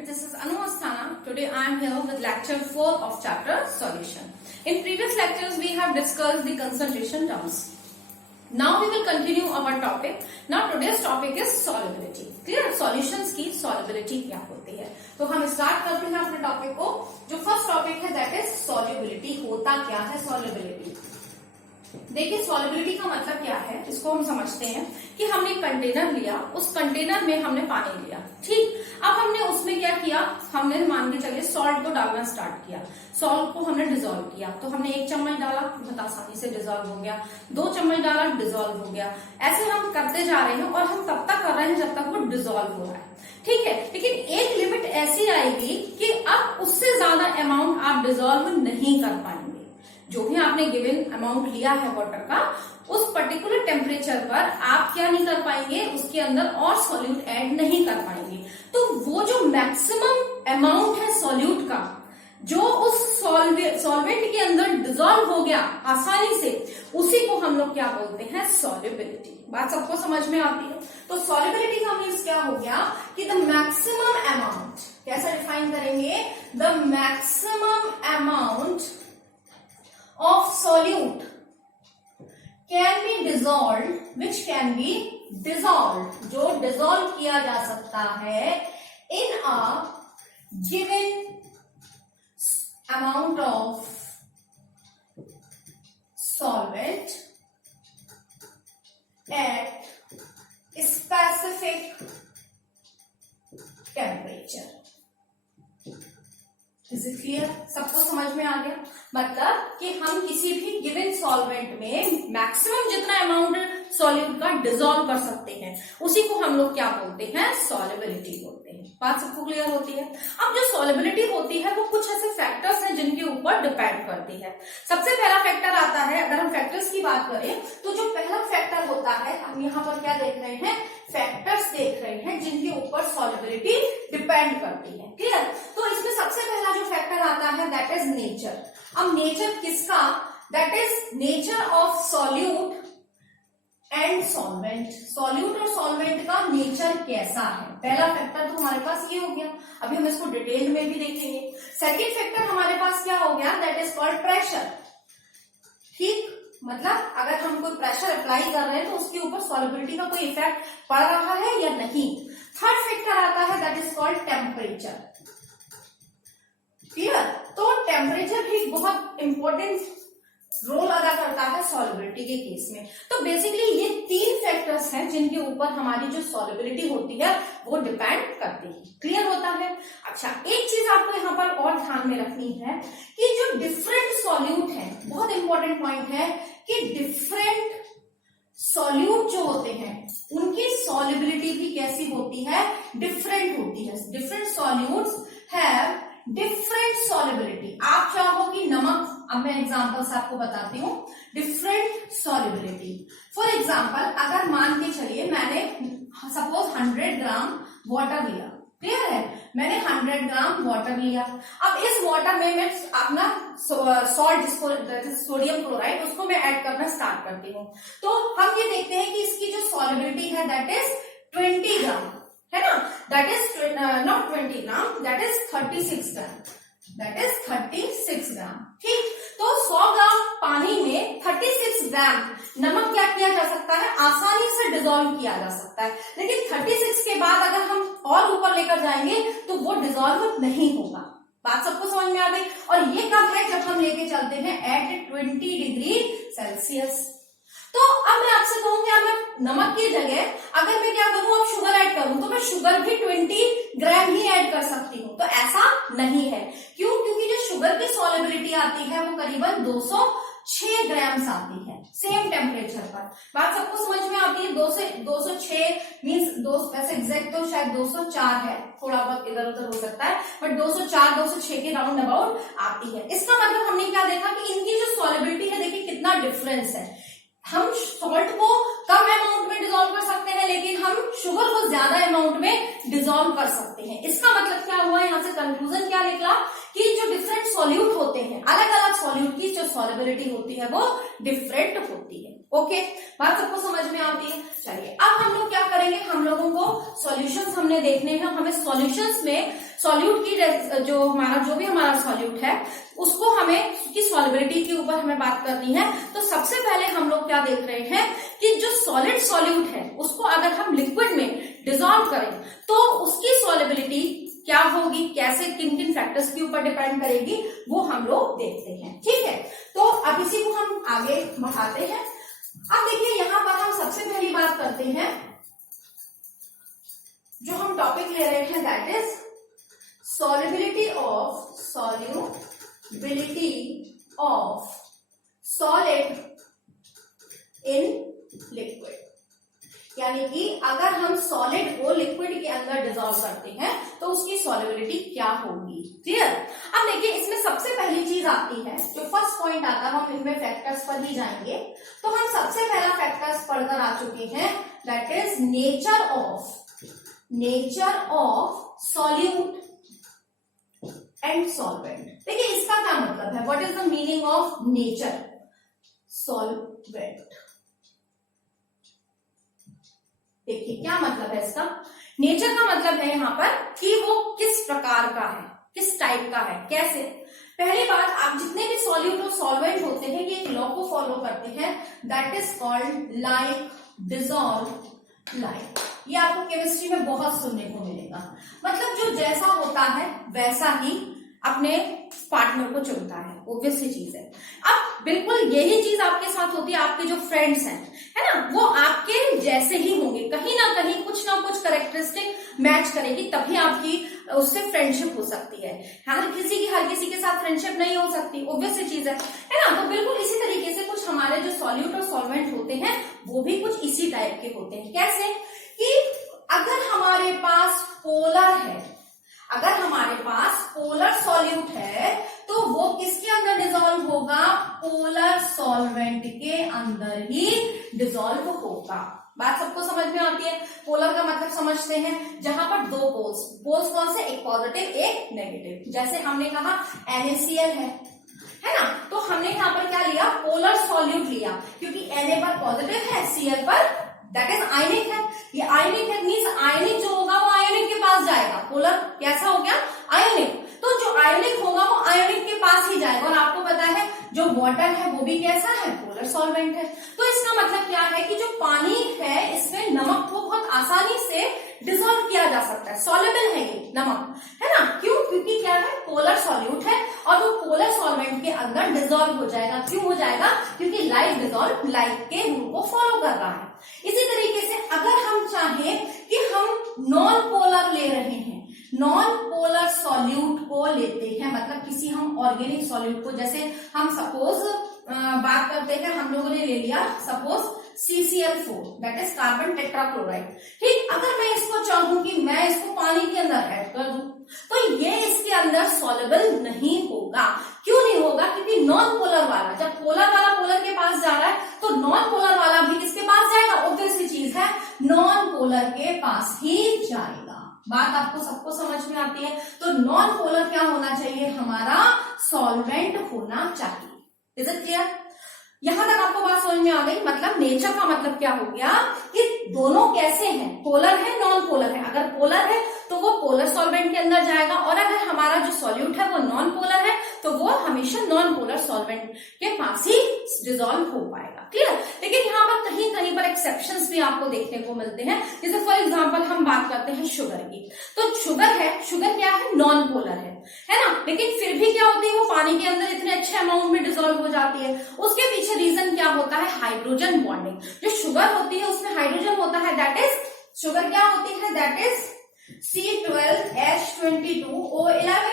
student, this is Anu Asthana. Today I am here with lecture 4 of chapter solution. In previous lectures we have discussed the concentration terms. Now we will continue our topic. Now today's topic is solubility. Clear? Solutions की solubility क्या होती है? तो हम start करते हैं अपने topic को. जो फर्स्ट टॉपिक है that is solubility. होता क्या है solubility? देखिए सॉलिबिलिटी का मतलब क्या है, इसको हम समझते हैं कि हमने एक कंटेनर लिया, उस कंटेनर में हमने पानी लिया, ठीक. अब हमने उसमें क्या किया, हमने मान के चलिए सॉल्ट को डालना स्टार्ट किया. सॉल्ट को हमने डिजोल्व किया, तो हमने 1 चम्मच डाला, बहुत आसानी से डिजोल्व हो गया. 2 चम्मच डाला, डिजोल्व हो गया. ऐसे हम करते जा रहे हैं और हम तब तक कर रहे हैं जब तक वो डिजोल्व हो रहा है, ठीक है. लेकिन एक लिमिट ऐसी आएगी कि अब उससे ज्यादा अमाउंट आप डिजोल्व नहीं कर पाएंगे. जो भी आपने गिवन अमाउंट लिया है वाटर का, उस पर्टिकुलर टेम्परेचर पर आप क्या नहीं कर पाएंगे, उसके अंदर और सॉल्यूट ऐड नहीं कर पाएंगे. तो वो जो मैक्सिमम अमाउंट है सॉल्यूट का, जो उस सॉल्वेंट के अंदर डिजोल्व हो गया आसानी से, उसी को हम लोग क्या बोलते हैं, सॉल्युबिलिटी. बात सबको समझ में आती है. तो सॉल्युबिलिटी का मीन्स क्या हो गया कि द मैक्सिमम अमाउंट, कैसा डिफाइन करेंगे, the maximum amount of solute can be dissolved, which can be dissolved, जो dissolve किया जा सकता है in a given amount of solvent at specific temperature. Is it clear? सबको समझ में आ गया? मतलब कि हम किसी भी गिवन सॉल्वेंट में मैक्सिमम जितना अमाउंट सॉल्यूट का डिजोल्व कर सकते हैं, उसी को हम लोग क्या बोलते हैं, सॉल्युबिलिटी बोलते हैं. बात सबको क्लियर होती है? अब जो सॉल्युबिलिटी होती है वो कुछ ऐसे फैक्टर्स हैं जिनके ऊपर डिपेंड करती है. सबसे पहला फैक्टर आता है, अगर हम फैक्टर्स की बात करें तो जो पहला फैक्टर होता है, हम यहाँ पर क्या देख रहे हैं, फैक्टर्स देख रहे हैं जिनके ऊपर सॉल्युबिलिटी डिपेंड करती है. क्लियर? तो इसमें सबसे पहला जो फैक्टर आता है दैट इज नेचर. अब नेचर किसका, that is nature of solute and solvent. Solute और सॉल्वेंट का नेचर कैसा है, पहला फैक्टर तो हमारे पास ये हो गया. अभी हम इसको डिटेल में भी देखेंगे. सेकेंड फैक्टर हमारे पास क्या हो गया, दैट इज कॉल्ड प्रेशर. ठीक, मतलब अगर हम कोई प्रेशर अप्लाई कर रहे हैं तो उसके ऊपर सॉल्युबिलिटी का कोई इफेक्ट पड़ रहा है या नहीं. थर्ड फैक्टर आता है that is called temperature. Clear? तो टेम्परेचर भी बहुत इंपॉर्टेंट रोल अदा करता है सॉल्युबिलिटी के केस में. तो बेसिकली ये 3 फैक्टर्स हैं जिनके ऊपर हमारी जो सॉल्युबिलिटी होती है वो डिपेंड करती है. क्लियर होता है? अच्छा, एक चीज आपको यहाँ पर और ध्यान में रखनी है कि जो डिफरेंट सॉल्यूट है, बहुत इंपॉर्टेंट पॉइंट है कि डिफरेंट सॉल्यूट जो होते हैं उनकी सॉल्युबिलिटी भी कैसी होती है, डिफरेंट होती है. Different solutes have different solubility. आप चाहो कि नमक, अब मैं एग्जांपल्स आपको बताती हूँ, डिफरेंट सॉल्युबिलिटी. फॉर एग्जांपल अगर मान के चलिए मैंने सपोज 100 ग्राम वाटर लिया. क्लियर है? मैंने 100 ग्राम वाटर लिया. अब इस वाटर में मैं अपना सॉल्ट, जिसको सोडियम क्लोराइड, उसको मैं ऐड करना स्टार्ट करती हूँ. तो हम ये देखते हैं कि इसकी जो सॉल्युबिलिटी है दैट इज 20 ग्राम, है ना. That is not 20 gram, that is 36 gram. That is 36 ग्राम. ठीक, तो 100 ग्राम पानी में 36 ग्राम नमक क्या किया जा सकता है, आसानी से डिजोल्व किया जा सकता है. लेकिन 36 के बाद अगर हम और ऊपर लेकर जाएंगे तो वो डिजोल्व नहीं होगा. बात सबको समझ में आ गई? और ये कब है, जब हम लेके चलते हैं एट 20 डिग्री सेल्सियस. तो अब मैं आपसे कहूँ कि मैं नमक की जगह अगर मैं क्या करूँ, अब शुगर ऐड करूँ, तो मैं शुगर भी 20 ग्राम ही ऐड कर सकती हूँ. तो ऐसा नहीं है. क्यों? क्योंकि जो शुगर की सॉल्युबिलिटी आती है वो करीबन 206 ग्राम्स आती है सेम टेम्परेचर पर. बात सबको समझ में आती है? 206 मीन्स वैसे एग्जैक्ट तो शायद 204 है, थोड़ा बहुत इधर उधर हो सकता है, बट 204 206 के राउंड अबाउट आती है. इसका मतलब हमने क्या देखा कि इनकी जो सॉल्युबिलिटी है, देखिए कितना डिफरेंस है. हम सॉल्ट को कम अमाउंट में डिजोल्व कर सकते हैं, लेकिन हम शुगर को ज्यादा अमाउंट में डिजोल्व कर सकते हैं. इसका मतलब क्या हुआ, यहाँ से कंक्लूजन क्या निकला कि जो डिफरेंट सॉल्यूट होते हैं, अलग अलग सॉल्यूट की जो सॉल्युबिलिटी होती है वो डिफरेंट होती है. ओके, बात सबको समझ में आती है? चलिए अब हम लोग क्या करेंगे, हम लोगों को सॉल्यूशंस हमने देखने हैं. हमें सॉल्यूशंस में सॉल्यूट की जो भी हमारा सॉल्यूट है उसको हमें उसकी सॉल्युबिलिटी के ऊपर हमें बात करनी है। तो सबसे पहले हम लोग क्या देख रहे हैं कि जो सॉलिड सॉल्यूट है उसको अगर हम लिक्विड में डिसॉल्व करें तो उसकी सॉल्युबिलिटी क्या होगी, कैसे, किन किन फैक्टर्स के ऊपर डिपेंड करेगी, वो हम लोग देखते हैं। ठीक है, तो अब इसी को हम आगे बढ़ाते हैं। अब देखिए यहां पर हम सबसे पहली बात करते हैं, जो हम टॉपिक ले रहे हैं that is solubility of solid in liquid. यानी कि अगर हम सॉलिड को लिक्विड के अंदर डिसॉल्व करते हैं तो उसकी सॉल्युबिलिटी क्या होगी। क्लियर। अब देखिए इसमें सबसे पहली चीज आती है, जो फर्स्ट पॉइंट आता है, हम इनमें फैक्टर्स पर ही जाएंगे। तो हम सबसे पहला फैक्टर्स पढ़कर आ चुके हैं that is nature of solute and solvent. देखिए इसका क्या मतलब है, what is the meaning of nature solvent. देखिए क्या मतलब है इसका। नेचर का मतलब है यहाँ पर कि वो किस प्रकार का है, किस टाइप का है, कैसे। पहली बात, आप जितने भी सॉल्यूट और सॉल्वेंट होते हैं ये एक लॉ को फॉलो करते हैं that is called like dissolve like. ये आपको केमिस्ट्री में बहुत सुनने को मिलेगा। मतलब जो जैसा होता है वैसा ही अपने पार्टनर को चुनता है, ऑब्वियस सी चीज है। अब बिल्कुल यही चीज आपके साथ होती है, आपके जो फ्रेंड्स हैं, है ना, वो आपके जैसे ही होंगे, कहीं ना कुछ कैरेक्टरिस्टिक मैच करेगी, तभी आपकी उससे फ्रेंडशिप हो सकती है। हर किसी के साथ फ्रेंडशिप नहीं हो सकती, ऑब्वियस सी चीज है ना। तो बिल्कुल इसी तरीके से कुछ हमारे जो सॉल्यूट और सॉल्वेंट होते हैं वो भी कुछ इसी टाइप के होते हैं। कैसे कि अगर हमारे पास पोलर सॉल्यूट है तो वो किसके अंदर डिसॉल्व होगा, पोलर सॉल्वेंट के अंदर ही डिसॉल्व होगा। बात सबको समझ में आती है। पोलर का मतलब समझते हैं, जहां पर दो पोल्स कौन से, एक पॉजिटिव एक नेगेटिव। जैसे हमने कहा NaCl है ना, तो हमने यहाँ पर क्या लिया, पोलर सॉल्यूट लिया, क्योंकि Na पर पॉजिटिव है, Cl पर दैट इज आयनिक है। ये आयनिक है मीन्स आयनिक जो होगा वो आयनिक के पास जाएगा। पोलर कैसा हो गया, आयनिक। तो जो आयनिक होगा वो आयनिक के पास ही जाएगा। और आपको पता है जो वाटर है वो भी कैसा है, पोलर सॉल्वेंट है। तो इसका मतलब क्या है कि जो पानी है इसमें नमक को बहुत आसानी से डिसॉल्व किया जा सकता है, सॉल्युबल है ये नमक, है ना। क्यों, क्योंकि क्या है, पोलर सॉल्यूट है और वो पोलर सॉल्वेंट के अंदर डिसॉल्व हो जाएगा। क्यों हो जाएगा, क्योंकि लाइक डिसॉल्व लाइक के रूल को फॉलो कर रहा है। इसी तरीके से अगर हम चाहें कि हम नॉन पोलर ले रहे हैं, नॉन पोलर सॉल्यूट को लेते हैं, मतलब किसी हम ऑर्गेनिक सॉल्यूट को, जैसे हम सपोज बात करते हैं, हम लोगों ने ले लिया suppose CCl4 that is carbon tetrachloride. ठीक, अगर मैं इसको चाहूं कि मैं इसको पानी के अंदर ऐड कर दूं तो ये इसके अंदर सॉल्युबल नहीं होगा। क्यों नहीं होगा, क्योंकि नॉन पोलर वाला, जब पोलर वाला पोलर के पास जा रहा है तो नॉन पोलर वाला भी किसके पास जाएगा, ऑब्वियस सी चीज है, नॉन पोलर के पास ही जाएगा। बात आपको सबको समझ में आती है। तो नॉन पोलर क्या होना चाहिए, हमारा सॉल्वेंट होना चाहिए। Is it clear. यहां तक आपको बात समझ में आ गई। मतलब नेचर का मतलब क्या हो गया कि दोनों कैसे हैं, पोलर है नॉन पोलर है। अगर पोलर है तो वो पोलर सॉल्वेंट के अंदर जाएगा, और अगर हमारा जो सॉल्यूट है वो नॉन पोलर है तो वो हमेशा नॉन पोलर सॉल्वेंट के पास ही डिसॉल्व हो पाएगा। क्लियर। लेकिन यहाँ पर कहीं कहीं पर एक्सेप्शंस भी आपको देखने को मिलते हैं। जैसे फॉर एग्जांपल हम बात करते हैं शुगर की, तो शुगर क्या है, नॉन पोलर है ना, लेकिन फिर भी क्या होती है, वो पानी के अंदर इतने अच्छे अमाउंट में डिसॉल्व हो जाती है। उसके पीछे रीजन क्या होता है, हाइड्रोजन बॉन्डिंग। जो शुगर होती है उसमें हाइड्रोजन होता है, दैट इज शुगर क्या होती है, दैट इज C12H22O11।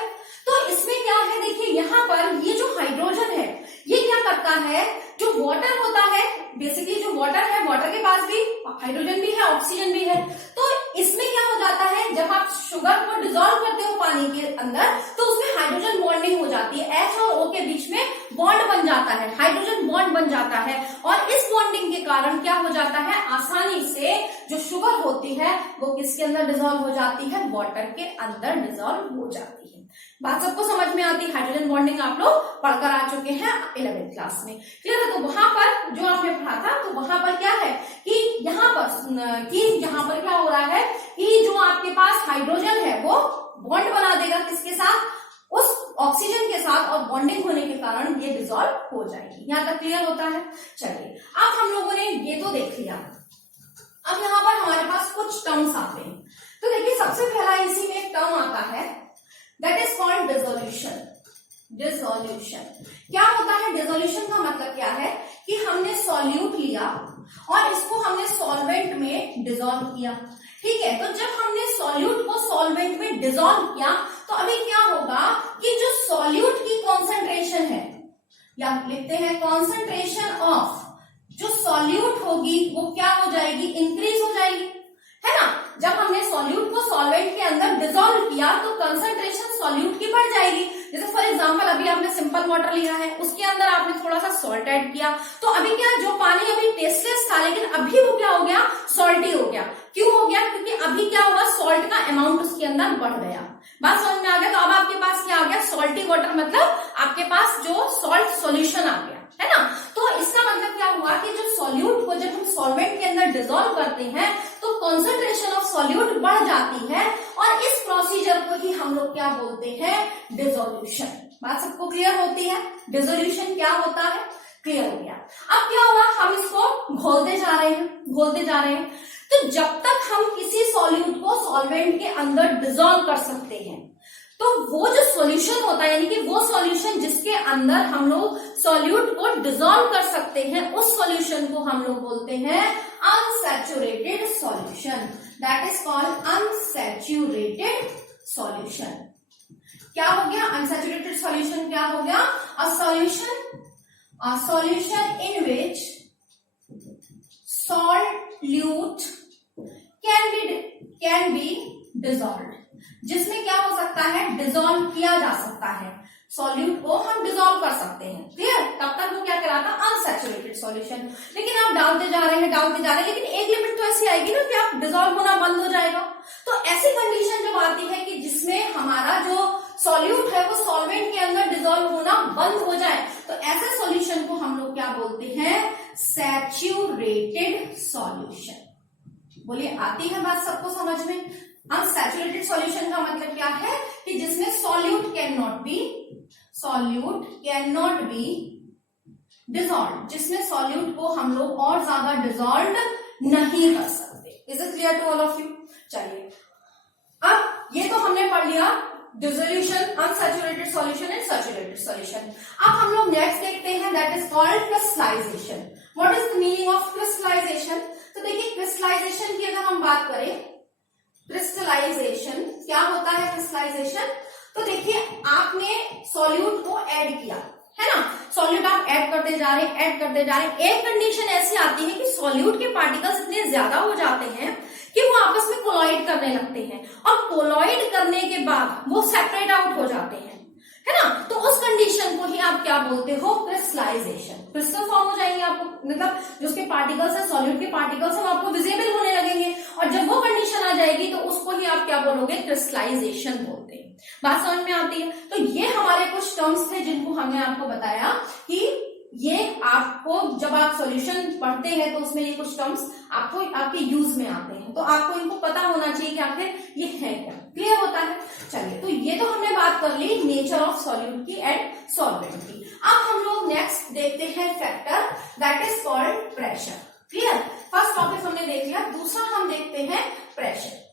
तो इसमें क्या है, देखिए यहाँ पर ये जो हाइड्रोजन है ये क्या करता है, जो वाटर होता है, बेसिकली जो वाटर है, वाटर के पास भी हाइड्रोजन भी है, ऑक्सीजन भी है। तो इसमें क्या हो जाता है, जब आप शुगर को डिसॉल्व करते हो पानी के अंदर तो उसमें हाइड्रोजन बॉन्डिंग हो जाती है, H और O के बीच में बॉन्ड बन जाता है, हाइड्रोजन बॉन्ड बन जाता है। और इस बॉन्डिंग के कारण क्या हो जाता है, आसानी से जो शुगर होती है वो किसके अंदर डिसॉल्व हो जाती है, वाटर के अंदर डिसॉल्व हो जाती है। बात सबको समझ में आती है। हाइड्रोजन बॉन्डिंग आप लोग पढ़कर आ चुके हैं 11th क्लास में। क्लियर है। तो वहां पर जो आपने पढ़ा था, तो वहां पर क्या है कि यहाँ पर क्या हो रहा है कि जो आपके पास हाइड्रोजन है है वो बॉन्ड बना देगा किसके साथ, उस ऑक्सीजन के साथ, और बॉन्डिंग होने के कारण ये डिसॉल्व हो जाएगी। यहां तक क्लियर होता है। चलिए अब हम लोगों ने ये तो देख लिया, अब यहाँ पर हमारे पास कुछ टर्म्स आते हैं। तो देखिए सबसे पहला इसी में एक टर्म आता है that is called dissolution. Dissolution क्या होता है? डिसोल्यूशन का मतलब क्या है कि हमने सॉल्यूट लिया और इसको हमने सॉल्वेंट में डिसॉल्व किया। ठीक है, तो जब हमने सॉल्यूट को सॉल्वेंट में डिसॉल्व किया तो अभी क्या होगा कि जो सॉल्यूट की कॉन्सेंट्रेशन है, या लिखते हैं कॉन्सेंट्रेशन ऑफ जो सॉल्यूट होगी वो क्या हो जाएगी, इंक्रीज हो जाएगी, है ना। जब हमने सॉल्यूट को सॉल्वेंट के अंदर डिसॉल्व किया तो कंसंट्रेशन सॉल्यूट की बढ़ जाएगी। जैसे फॉर एग्जांपल अभी आपने सिंपल वाटर लिया है, उसके अंदर आपने थोड़ा सा सॉल्ट ऐड किया, तो अभी क्या, जो पानी अभी टेस्टलेस था लेकिन अभी वो क्या हो गया, सॉल्टी हो गया। क्यों हो गया? क्योंकि अभी क्या हुआ, सॉल्ट का अमाउंट उसके अंदर बढ़ गया। बात समझ में आ गया? तो अब आपके पास क्या आ गया, सॉल्टी वाटर, मतलब आपके पास जो सॉल्ट सॉल्यूशन आ गया, है ना। तो इसका मतलब क्या हुआ कि जो सॉल्यूट को जब हम सॉल्वेंट के अंदर डिसॉल्व करते हैं तो कंसंट्रेशन ऑफ सॉल्यूट बढ़ जाती है, और इस प्रोसीजर को ही हम लोग क्या बोलते हैं, डिसोल्यूशन। बात सबको क्लियर होती है? डिसोल्यूशन क्या होता है, क्लियर हो गया। अब क्या हुआ, हम इसको घोलते जा रहे हैं, घोलते जा रहे हैं। तो जब तक हम किसी सॉल्यूट को सॉल्वेंट के अंदर डिसॉल्व कर सकते हैं तो वो जो सॉल्यूशन होता है, यानी कि वो सॉल्यूशन जिसके अंदर हम लोग सॉल्यूट को डिसॉल्व कर सकते हैं, उस सॉल्यूशन को हम लोग बोलते हैं unsaturated solution. That is called unsaturated solution. क्या हो गया, अनसैचुरेटेड सॉल्यूशन क्या हो गया, a solution in which solute can be dissolved, जिसमें क्या हो सकता है, डिसॉल्व किया जा सकता है, सॉल्यूट को हम डिसॉल्व कर सकते हैं। क्लियर? तब तक वो क्या कहलाता है, अनसैचुरेटेड सॉल्यूशन। लेकिन आप डालते जा रहे हैं, लेकिन एक लिमिट तो ऐसी आएगी ना कि आप डिसॉल्व होना बंद हो जाएगा। तो ऐसी कंडीशन जब आती है कि जिसमें हमारा जो सॉल्यूट है वो सॉल्वेंट के अंदर डिसॉल्व होना बंद हो जाए, तो ऐसे सॉल्यूशन को हम लोग क्या बोलते हैं, सैचुरेटेड सॉल्यूशन। बोलिए, आती है बात सबको समझ में? अनसैचुरेटेड सॉल्यूशन का मतलब क्या है कि जिसमें solute can not be dissolve, जिसमें सॉल्यूट को हम लोग और ज्यादा डिसॉल्व नहीं कर सकते। Is it clear to all of you? चलिए, अब ये तो हमने पढ़ लिया dissolution, unsaturated solution and saturated solution. अब हम लोग नेक्स्ट देखते हैं that is called crystallisation. What is the meaning of crystallisation? तो देखिए, क्रिस्टलाइजेशन की अगर हम बात करें, क्रिस्टलाइजेशन क्या होता है, क्रिस्टलाइजेशन तो देखिए आपने सॉल्यूट को ऐड किया, है ना, सॉल्यूट आप ऐड करते जा रहे हैं, एक कंडीशन ऐसी आती है कि सॉल्यूट के पार्टिकल्स इतने ज्यादा हो जाते हैं कि वो आपस में कोलॉइड करने लगते हैं, और कोलॉइड करने के बाद वो सेपरेट आउट हो जाते हैं, है ना। तो उस कंडीशन को ही आप क्या बोलते हो, क्रिस्टलाइजेशन। क्रिस्टल फॉर्म हो जाएंगे आपको, मतलब जो उसके पार्टिकल्स है, सॉल्यूट के पार्टिकल्स है, वो आपको विजिबल होने लगेंगे, और जब वो कंडीशन आ जाएगी तो उसको ही आप क्या बोलोगे, क्रिस्टलाइजेशन बोलते हैं। बात समझ में आती है? तो ये हमारे कुछ टर्म्स थे जिनको हमने आपको बताया कि ये आपको जब आप सॉल्यूशन पढ़ते हैं तो उसमें ये कुछ टर्म्स आपको आपके यूज में आते हैं, तो आपको इनको पता होना चाहिए कि आखिर ये है क्या। क्लियर होता है? चलिए, तो ये तो हमने बात कर ली नेचर ऑफ सॉल्यूट की एंड सॉल्वेंट की। अब हम लोग नेक्स्ट देखते हैं factor that is called pressure. Clear? First topic हमने देख लिया, दूसरा हम देखते हैं प्रेशर।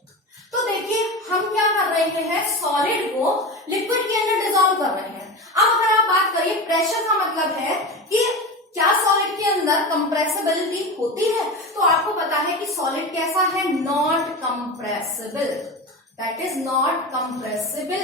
तो देखिए हम क्या कर रहे हैं, सॉलिड को लिक्विड के अंदर डिसॉल्व कर रहे हैं। अब अगर आप बात करिए, प्रेशर का मतलब है कि क्या सॉलिड के अंदर कंप्रेसिबिलिटी होती है? तो आपको पता है कि सॉलिड कैसा है, not compressible, that is not compressible.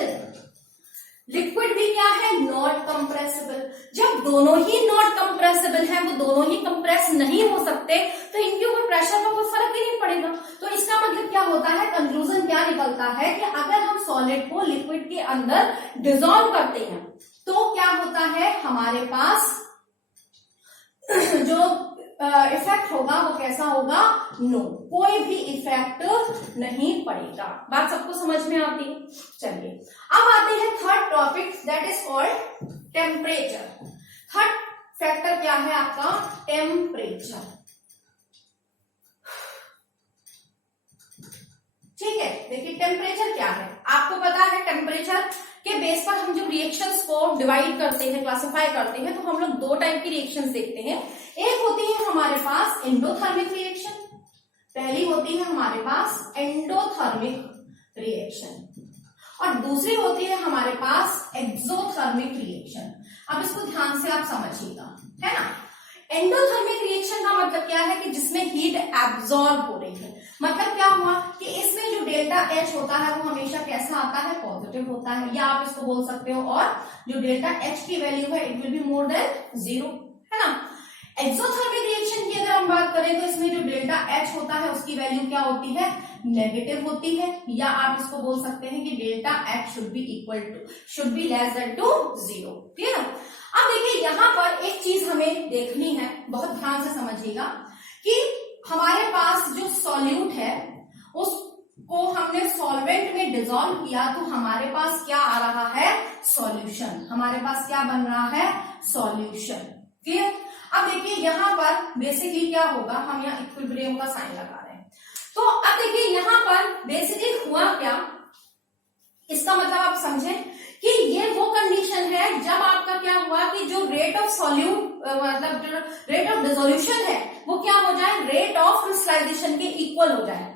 Liquid भी क्या है, नॉट कंप्रेसिबल। जब दोनों ही नॉट कंप्रेसिबल है, वो दोनों ही कंप्रेस नहीं हो सकते, तो इनके ऊपर प्रेशर का कोई फर्क ही नहीं पड़ेगा। तो इसका मतलब क्या होता है, कंक्लूजन क्या निकलता है कि अगर हम सॉलिड को लिक्विड के अंदर डिसॉल्व करते हैं तो क्या होता है, हमारे पास जो इफेक्ट होगा वो कैसा होगा, नो, कोई भी इफेक्ट नहीं पड़ेगा। बात सबको समझ में आती है? चलिए, अब आते हैं third topic that is called temperature. Third factor क्या है आपका, टेम्परेचर। ठीक है, देखिए टेम्परेचर क्या है, टेम्परेचर के बेस पर हम जब रिएक्शंस को डिवाइड करते हैं, क्लासिफाई करते हैं, तो हम लोग दो टाइप की रिएक्शंस देखते हैं। एक होती है हमारे पास एंडोथर्मिक रिएक्शन, पहली होती है हमारे पास एंडोथर्मिक रिएक्शन, और दूसरी होती है हमारे पास एक्सोथर्मिक रिएक्शन। अब इसको ध्यान से आप समझिएगा, है ना। एंडोथर्मिक रिएक्शन का मतलब क्या है कि जिसमें हीट एब्जॉर्ब हो रही है। मतलब क्या हुआ कि इसमें जो डेल्टा एच होता है वो हमेशा कैसा आता है, पॉजिटिव होता है, या आप इसको बोल सकते हो, और जो डेल्टा एच की वैल्यू है it will be more than 0, है ना। एक्सोथर्मिक रिएक्शन की अगर हम बात करें तो इसमें जो डेल्टा एच होता है उसकी वैल्यू क्या होती है, नेगेटिव होती है, या आप इसको बोल सकते हैं कि delta H should be less than to 0। Clear. अब देखिए यहाँ पर एक चीज हमें देखनी है, बहुत ध्यान से समझिएगा, कि हमारे पास जो सॉल्यूट है उसको हमने सॉल्वेंट में डिसॉल्व किया तो हमारे पास क्या आ रहा है, सॉल्यूशन। हमारे पास क्या बन रहा है, सॉल्यूशन। क्लियर। अब देखिए यहाँ पर बेसिकली क्या होगा, हम यहाँ इक्विलिब्रियम का साइन लगा रहे हैं, तो अब देखिए यहाँ पर बेसिकली हुआ क्या, इसका मतलब आप समझें कि ये वो कंडीशन है जब आपका क्या हुआ कि जो रेट ऑफ सॉल्यूट मतलब जो रेट ऑफ डिसोल्यूशन है वो क्या हो जाए, रेट ऑफ क्रिस्टलाइजेशन के इक्वल हो जाए,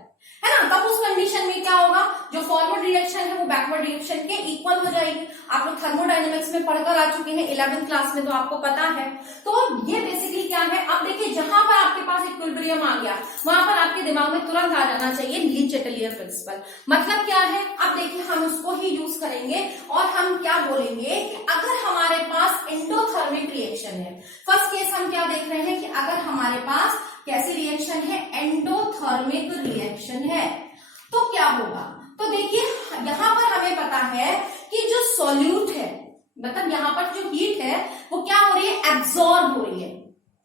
है ना। तब उस कंडीशन में क्या होगा, जो फॉरवर्ड रिएक्शन है वो बैकवर्ड रिएक्शन के इक्वल हो जाएगी। आप लोग थर्मोडायनेमिक्स में पढ़कर आ चुके हैं 11th क्लास में, तो आपको पता है। तो ये बेसिकली क्या है, अब देखिए जहां पर आपके पास इक्विलिब्रियम आ गया वहां पर आपके दिमाग में तुरंत आ जाना चाहिए ली चैटेलियर प्रिंसिपल। मतलब क्या है, अब देखिए हम उसको ही यूज करेंगे और हम क्या बोलेंगे कि अगर हमारे पास एंडोथर्मिक रिएक्शन है, फर्स्ट केस हम क्या देख रहे हैं कि अगर हमारे पास कैसी रिएक्शन है, एंडोथर्मिक रिएक्शन है, तो क्या होगा। तो देखिए यहां पर हमें पता है कि जो सॉल्यूट है, मतलब यहां पर जो हीट है वो क्या हो रही है, एब्जॉर्ब हो रही है।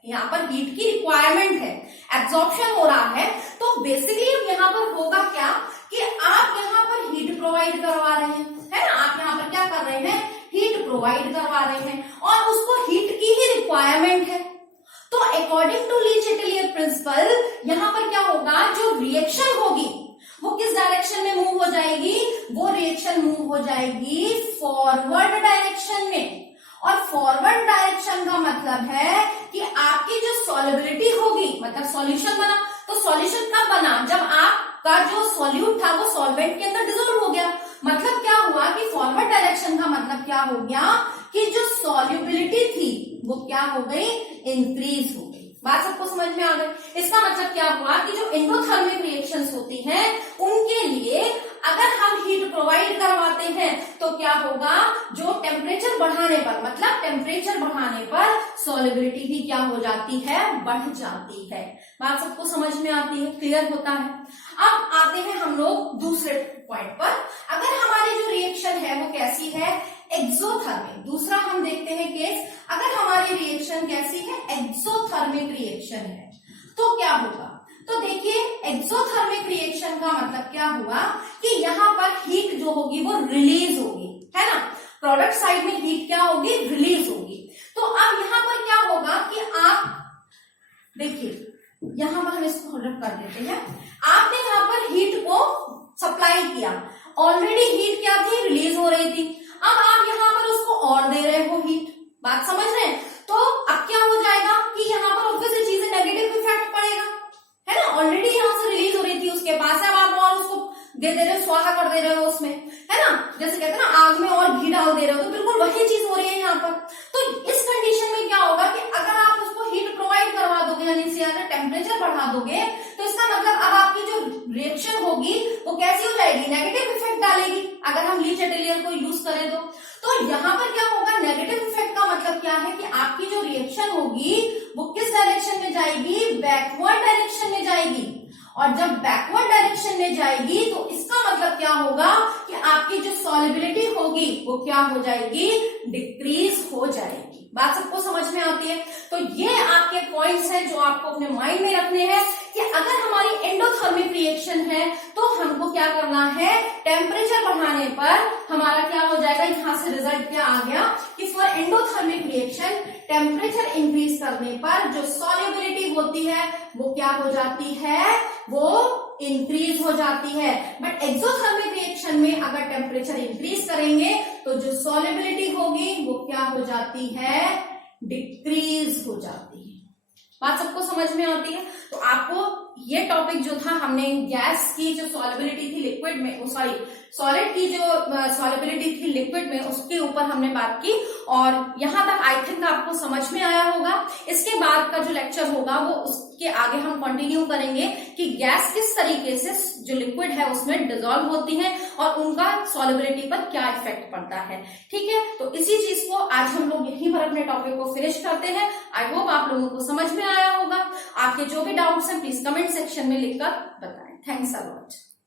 यहाँ पर हीट की रिक्वायरमेंट है, एब्जॉर्प्शन हो रहा है। तो बेसिकली यहाँ पर होगा क्या कि आप यहाँ पर हीट प्रोवाइड करवा रहे हैं, है ना। आप यहाँ पर क्या कर रहे हैं, हीट प्रोवाइड करवा रहे हैं, और उसको हीट की ही रिक्वायरमेंट है। तो अकॉर्डिंग टू ली चैटेलियर प्रिंसिपल यहाँ पर क्या होगा, जो रिएक्शन होगी वो किस डायरेक्शन में मूव हो जाएगी, वो रिएक्शन मूव हो जाएगी फॉरवर्ड डायरेक्शन में। और फॉरवर्ड डायरेक्शन का मतलब है कि आपकी जो सॉल्युबिलिटी होगी, मतलब सॉल्यूशन बना, तो सॉल्यूशन कब बना, जब आपका जो सॉल्यूट था वो सॉल्वेंट के अंदर डिसॉल्व हो गया। मतलब क्या हुआ कि फॉरवर्ड डायरेक्शन का मतलब क्या हो गया कि जो सॉल्युबिलिटी थी वो क्या हो गई, इंक्रीज हो गई। बात सबको समझ में आ गई। इसका मतलब क्या हुआ कि जो एंडोथर्मिक रिएक्शंस होती हैं उनके लिए अगर हम हीट प्रोवाइड करवाते हैं तो क्या होगा, जो टेम्परेचर बढ़ाने पर, मतलब टेम्परेचर बढ़ाने पर सॉल्युबिलिटी भी क्या हो जाती है, बढ़ जाती है। बात सबको समझ में आती है, क्लियर होता है। अब आते हैं हम लोग दूसरे पॉइंट पर। अगर हमारी जो रिएक्शन है वो कैसी है, एक्सोथर्मिक। दूसरा हम देखते हैं केस, अगर हमारी रिएक्शन कैसी है, एक्सोथर्मिक रिएक्शन है, तो क्या होगा। तो देखिए एक्सोथर्मिक रिएक्शन का मतलब क्या हुआ कि यहाँ पर हीट जो होगी वो रिलीज होगी, है ना। प्रोडक्ट साइड में हीट क्या होगी, रिलीज होगी। तो अब यहाँ पर क्या होगा कि आप देखिए, यहाँ पर हम इसको रख कर देते हैं। आपने यहाँ पर हीट को सप्लाई किया, ऑलरेडी हीट क्या थी, रिलीज हो रही थी। अब आप यहाँ पर उसको और दे रहे हो हीट, बात समझ रहे हैं। तो अब क्या हो जाएगा कि यहाँ पर ऑब्वियसली चीजें नेगेटिव इफेक्ट पड़ेगा, है ना। ऑलरेडी यहाँ से रिलीज हो रही थी उसके पास, अब आप और उसको दे रहे हो, स्वाहा कर दे रहे हो उसमें, है ना। जैसे कहते हैं ना आग में और घी डाल दे रहे हो, तो बिल्कुल वही चीज हो रही है यहाँ पर। तो इस कंडीशन में क्या होगा कि अगर आप उसको हीट प्रोवाइड करवा दोगे, यानी से अगर टेम्परेचर बढ़ा दोगे, तो इसका मतलब अब आपकी जो रिएक्शन होगी वो कैसी हो जाएगी, नेगेटिव इफेक्ट डालेगी। अगर हम ली चैटेलियर को यूज करें तो यहाँ पर क्या होगा, नेगेटिव इफेक्ट का मतलब क्या है कि आपकी जो रिएक्शन होगी वो किस डायरेक्शन में जाएगी, बैकवर्ड डायरेक्शन में जाएगी। और जब बैकवर्ड डायरेक्शन में जाएगी तो इसका मतलब क्या होगा कि आपकी जो सॉल्युबिलिटी होगी वो क्या हो जाएगी, डिक्रीज हो जाएगी। बात सबको समझ में आती है। तो ये आपके पॉइंट्स हैं जो आपको अपने माइंड में रखने हैं कि अगर हमारी एंडोथर्मिक रिएक्शन है तो हमको क्या करना है, टेम्परेचर बढ़ाने पर हमारा क्या हो जाएगा, यहां से रिजल्ट क्या आ गया कि for endothermic reaction temperature increase करने पर जो सॉल्युबिलिटी होती है वो क्या हो जाती है, वो इंक्रीज हो जाती है। बट एक्सोथर्मिक रिएक्शन में अगर टेम्परेचर इंक्रीज करेंगे तो जो सॉल्युबिलिटी होगी वो क्या हो जाती है, डिक्रीज हो जाती है। बात सबको समझ में आती है। तो आपको ये टॉपिक जो था, हमने गैस की जो सॉल्युबिलिटी थी लिक्विड में, सॉलिड की जो सॉल्युबिलिटी थी लिक्विड में, उसके ऊपर हमने बात की और यहां तक आई थिंक आपको समझ में आया होगा। इसके बाद का जो लेक्चर होगा वो उसके आगे हम कंटिन्यू करेंगे कि गैस किस तरीके से जो लिक्विड है उसमें डिसॉल्व होती है और उनका सॉल्युबिलिटी पर क्या इफेक्ट पड़ता है। ठीक है, तो इसी चीज को आज हम लोग यहीं पर अपने टॉपिक को फिनिश करते हैं। आई होप आप लोगों को समझ में आया होगा। आपके जो भी डाउट्स हैं प्लीज कमेंट सेक्शन में लिखकर बताएं। Thanks a lot.